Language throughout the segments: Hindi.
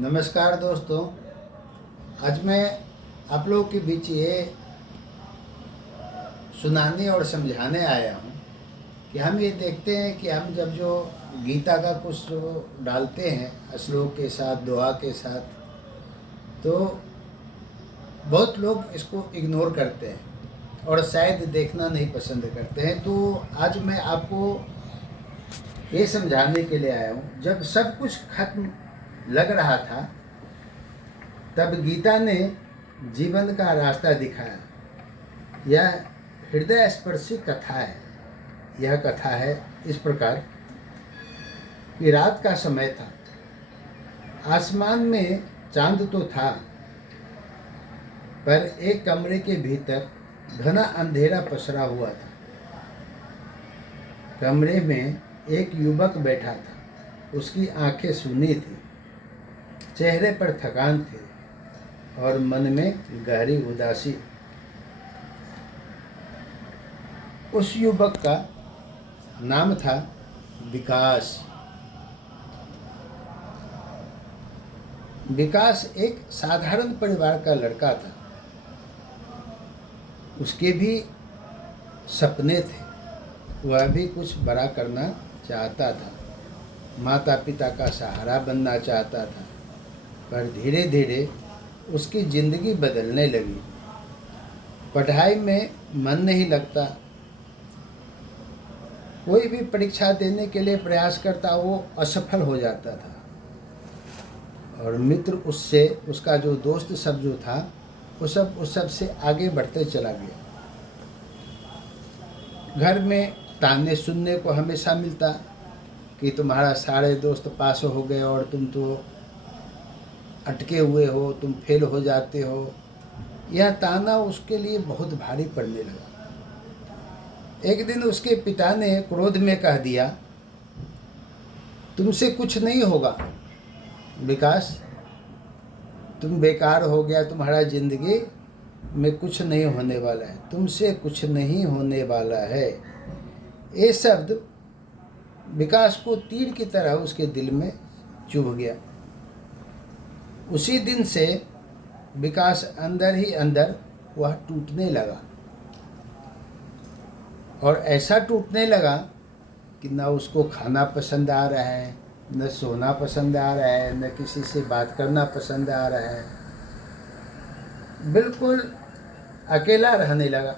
नमस्कार दोस्तों। आज मैं आप लोगों के बीच ये सुनाने और समझाने आया हूँ कि हम ये देखते हैं कि हम जब जो गीता का कुछ जो डालते हैं श्लोक के साथ, दोहा के साथ, तो बहुत लोग इसको इग्नोर करते हैं और शायद देखना नहीं पसंद करते हैं। तो आज मैं आपको ये समझाने के लिए आया हूँ, जब सब कुछ खत्म लग रहा था तब गीता ने जीवन का रास्ता दिखाया। यह हृदय स्पर्शी कथा है। यह कथा है इस प्रकार कि रात का समय था, आसमान में चांद तो था, पर एक कमरे के भीतर घना अंधेरा पसरा हुआ था। कमरे में एक युवक बैठा था। उसकी आंखें सूनी थी, चेहरे पर थकान थी और मन में गहरी उदासी। उस युवक का नाम था विकास। विकास एक साधारण परिवार का लड़का था। उसके भी सपने थे, वह भी कुछ बड़ा करना चाहता था, माता पिता का सहारा बनना चाहता था। पर धीरे धीरे उसकी ज़िंदगी बदलने लगी। पढ़ाई में मन नहीं लगता, कोई भी परीक्षा देने के लिए प्रयास करता वो असफल हो जाता था। और मित्र उससे, उसका जो दोस्त सब जो था, वो सब उस सब से आगे बढ़ते चला गया। घर में ताने सुनने को हमेशा मिलता कि तुम्हारा सारे दोस्त पास हो गए और तुम तो अटके हुए हो, तुम फेल हो जाते हो। यह ताना उसके लिए बहुत भारी पड़ने लगा। एक दिन उसके पिता ने क्रोध में कह दिया, तुमसे कुछ नहीं होगा विकास, तुम बेकार हो गया, तुम्हारा ज़िंदगी में कुछ नहीं होने वाला है, तुमसे कुछ नहीं होने वाला है। ये शब्द विकास को तीर की तरह उसके दिल में चुभ गया। उसी दिन से विकास अंदर ही अंदर वह टूटने लगा, और ऐसा टूटने लगा कि न उसको खाना पसंद आ रहा है, न सोना पसंद आ रहा है, न किसी से बात करना पसंद आ रहा है। बिल्कुल अकेला रहने लगा,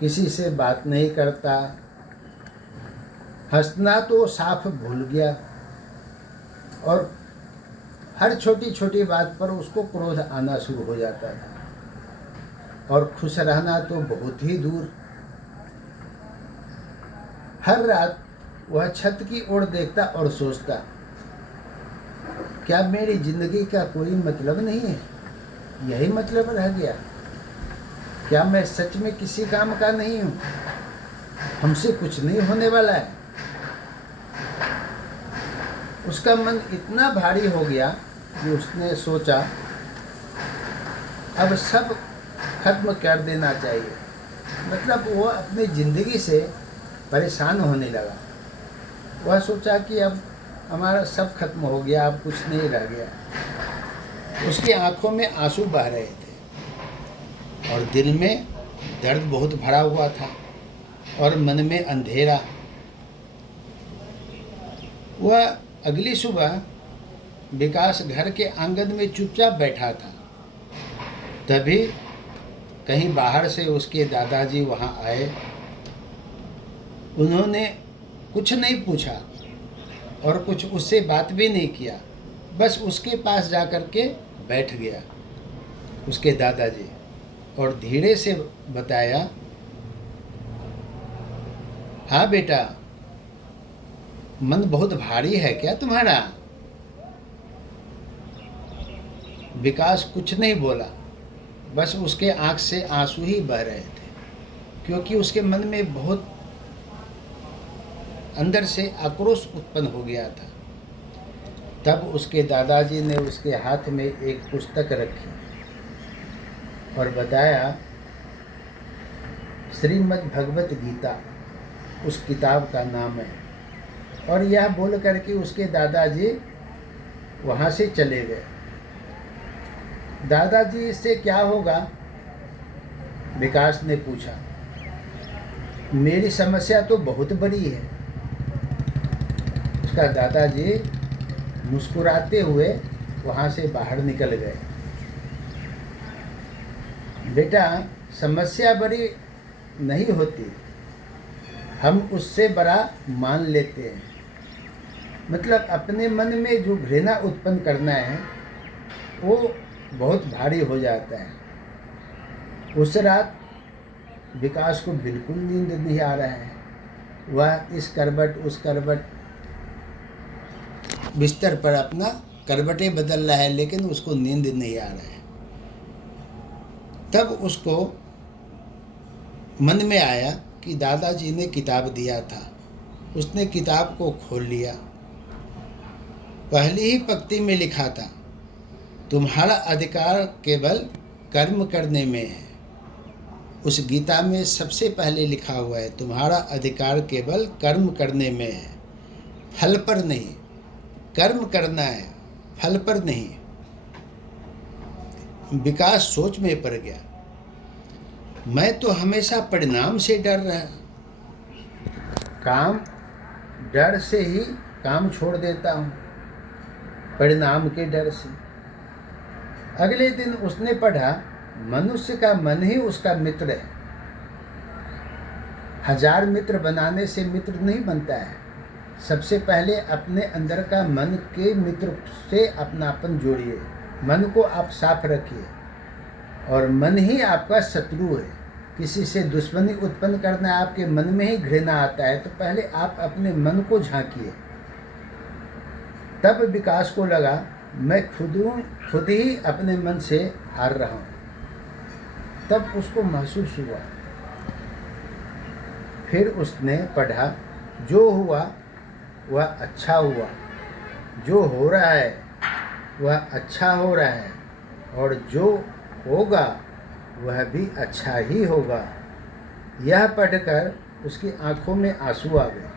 किसी से बात नहीं करता, हंसना तो साफ भूल गया, और हर छोटी छोटी बात पर उसको क्रोध आना शुरू हो जाता था, और खुश रहना तो बहुत ही दूर। हर रात वह छत की ओर देखता और सोचता, क्या मेरी जिंदगी का कोई मतलब नहीं है? यही मतलब रह गया? क्या मैं सच में किसी काम का नहीं हूँ? हमसे कुछ नहीं होने वाला है? उसका मन इतना भारी हो गया कि उसने सोचा अब सब खत्म कर देना चाहिए। मतलब वो अपनी ज़िंदगी से परेशान होने लगा। वह सोचा कि अब हमारा सब खत्म हो गया, अब कुछ नहीं रह गया। उसकी आंखों में आंसू बह रहे थे और दिल में दर्द बहुत भरा हुआ था और मन में अंधेरा। वह अगली सुबह विकास घर के आंगन में चुपचाप बैठा था। तभी कहीं बाहर से उसके दादाजी वहाँ आए। उन्होंने कुछ नहीं पूछा और कुछ उससे बात भी नहीं किया, बस उसके पास जाकर के बैठ गया उसके दादाजी, और धीरे से बताया, हाँ बेटा, मन बहुत भारी है क्या तुम्हारा? विकास कुछ नहीं बोला, बस उसके आँख से आंसू ही बह रहे थे, क्योंकि उसके मन में बहुत अंदर से आक्रोश उत्पन्न हो गया था। तब उसके दादाजी ने उसके हाथ में एक पुस्तक रखी और बताया, श्रीमद् भगवत गीता उस किताब का नाम है। और यह बोल करके उसके दादाजी वहाँ से चले गए। दादाजी इससे क्या होगा, विकास ने पूछा। मेरी समस्या तो बहुत बड़ी है। उसका दादाजी मुस्कुराते हुए वहाँ से बाहर निकल गए। बेटा, समस्या बड़ी नहीं होती, हम उससे बड़ा मान लेते हैं। मतलब अपने मन में जो घृणा उत्पन्न करना है वो बहुत भारी हो जाता है। उस रात विकास को बिल्कुल नींद नहीं आ रहा है। वह इस करवट उस करवट बिस्तर पर अपना करवटें बदल रहा है, लेकिन उसको नींद नहीं आ रहा है। तब उसको मन में आया कि दादाजी ने किताब दिया था। उसने किताब को खोल लिया। पहली ही पंक्ति में लिखा था, तुम्हारा अधिकार केवल कर्म करने में है। उस गीता में सबसे पहले लिखा हुआ है, तुम्हारा अधिकार केवल कर्म करने में है, फल पर नहीं। कर्म करना है, फल पर नहीं। विकास सोच में पड़ गया। मैं तो हमेशा परिणाम से डर रहा, डर से ही काम छोड़ देता हूँ, परिणाम के डर से। अगले दिन उसने पढ़ा, मनुष्य का मन ही उसका मित्र है। 1000 मित्र बनाने से मित्र नहीं बनता है। सबसे पहले अपने अंदर का मन के मित्र से अपनापन जोड़िए। मन को आप साफ रखिए, और मन ही आपका शत्रु है। किसी से दुश्मनी उत्पन्न करना है, आपके मन में ही घृणा आता है, तो पहले आप अपने मन को झांकिए। तब विकास को लगा, मैं खुद ही अपने मन से हार रहा हूँ। तब उसको महसूस हुआ। फिर उसने पढ़ा, जो हुआ वह अच्छा हुआ, जो हो रहा है वह अच्छा हो रहा है, और जो होगा वह भी अच्छा ही होगा। यह पढ़कर उसकी आंखों में आंसू आ गए।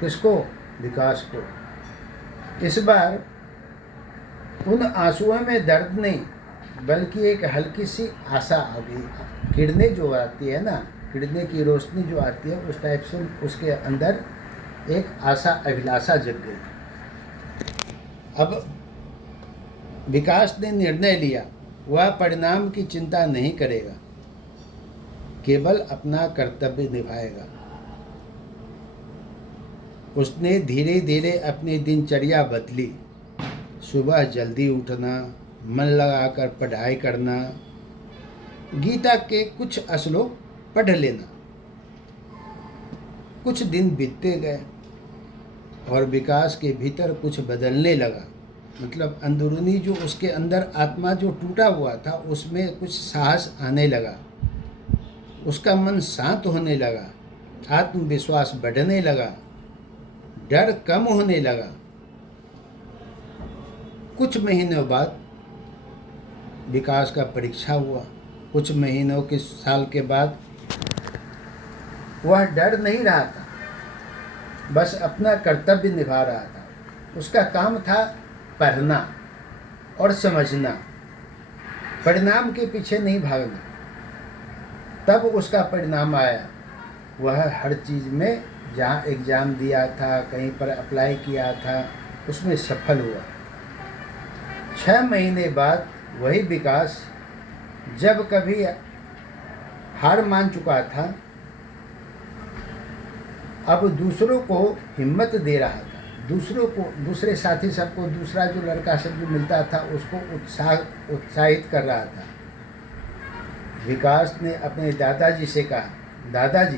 किसको? विकास को। इस बार उन आंसुओं में दर्द नहीं, बल्कि एक हल्की सी आशा आ गई। किरणें जो आती है ना, किरणें की रोशनी जो आती है, उस टाइप से उसके अंदर एक आशा, अभिलाषा जग गई। अब विकास ने निर्णय लिया, वह परिणाम की चिंता नहीं करेगा, केवल अपना कर्तव्य निभाएगा। उसने धीरे धीरे अपनी दिनचर्या बदली। सुबह जल्दी उठना, मन लगाकर पढ़ाई करना, गीता के कुछ श्लोक पढ़ लेना। कुछ दिन बीतते गए और विकास के भीतर कुछ बदलने लगा। मतलब अंदरूनी जो उसके अंदर आत्मा जो टूटा हुआ था, उसमें कुछ साहस आने लगा। उसका मन शांत होने लगा, आत्मविश्वास बढ़ने लगा, डर कम होने लगा। कुछ महीनों बाद विकास का परीक्षा हुआ। कुछ महीनों के साल के बाद वह डर नहीं रहा था, बस अपना कर्तव्य निभा रहा था। उसका काम था पढ़ना और समझना, परिणाम के पीछे नहीं भागना। तब उसका परिणाम आया। वह हर चीज़ में, जहाँ एग्ज़ाम दिया था, कहीं पर अप्लाई किया था, उसमें सफल हुआ। 6 महीने बाद वही विकास जब कभी हार मान चुका था, अब दूसरों को हिम्मत दे रहा था। दूसरे साथी सबको, दूसरा जो लड़का सब जो मिलता था, उसको उत्साहित कर रहा था। विकास ने अपने दादाजी से कहा, दादाजी,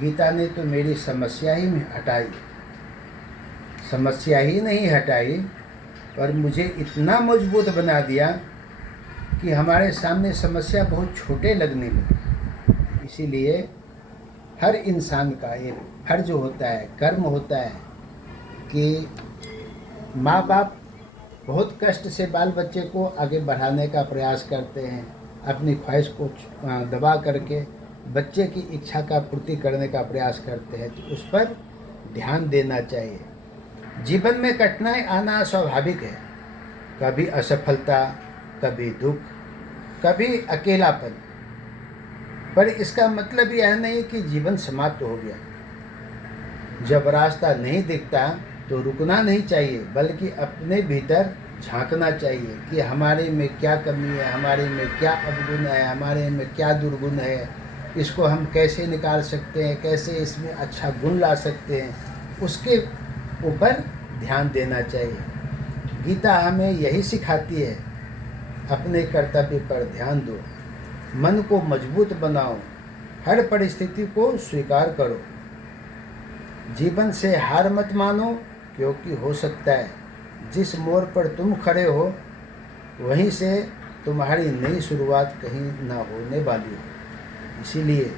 गीता ने तो मेरी समस्या ही हटाई। समस्या ही नहीं हटाई, पर मुझे इतना मजबूत बना दिया कि हमारे सामने समस्या बहुत छोटे लगने लगी। इसीलिए हर इंसान का एक फर्ज होता है, कर्म होता है कि माँ बाप बहुत कष्ट से बाल बच्चे को आगे बढ़ाने का प्रयास करते हैं, अपनी ख्वाहिश को दबा करके बच्चे की इच्छा का पूर्ति करने का प्रयास करते हैं, तो उस पर ध्यान देना चाहिए। जीवन में कठिनाई आना स्वाभाविक है, कभी असफलता, कभी दुख, कभी अकेलापन, पर इसका मतलब यह नहीं कि जीवन समाप्त हो गया। जब रास्ता नहीं दिखता तो रुकना नहीं चाहिए, बल्कि अपने भीतर झांकना चाहिए कि हमारे में क्या कमी है, हमारे में क्या अवगुण है, हमारे में क्या दुर्गुण है, इसको हम कैसे निकाल सकते हैं, कैसे इसमें अच्छा गुण ला सकते हैं, उसके ऊपर ध्यान देना चाहिए। गीता हमें यही सिखाती है, अपने कर्तव्य पर ध्यान दो, मन को मजबूत बनाओ, हर परिस्थिति को स्वीकार करो, जीवन से हार मत मानो, क्योंकि हो सकता है जिस मोड़ पर तुम खड़े हो वहीं से तुम्हारी नई शुरुआत कहीं ना होने वाली हो। इसीलिए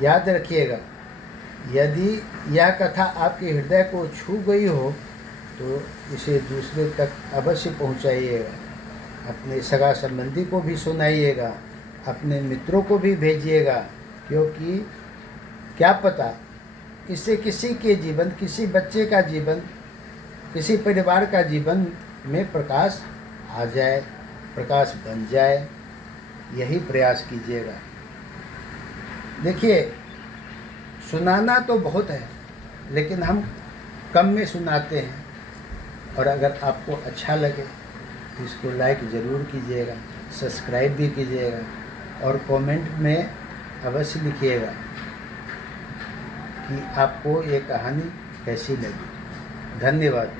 याद रखिएगा, यदि यह कथा आपके हृदय को छू गई हो तो इसे दूसरे तक अवश्य पहुंचाइएगा, अपने सगा संबंधी को भी सुनाइएगा, अपने मित्रों को भी भेजिएगा, क्योंकि क्या पता इससे किसी के जीवन, किसी बच्चे का जीवन, किसी परिवार का जीवन में प्रकाश आ जाए, प्रकाश बन जाए। यही प्रयास कीजिएगा। देखिए, सुनाना तो बहुत है, लेकिन हम कम में सुनाते हैं, और अगर आपको अच्छा लगे तो इसको लाइक ज़रूर कीजिएगा, सब्सक्राइब भी कीजिएगा, और कमेंट में अवश्य लिखिएगा कि आपको ये कहानी कैसी लगी। धन्यवाद।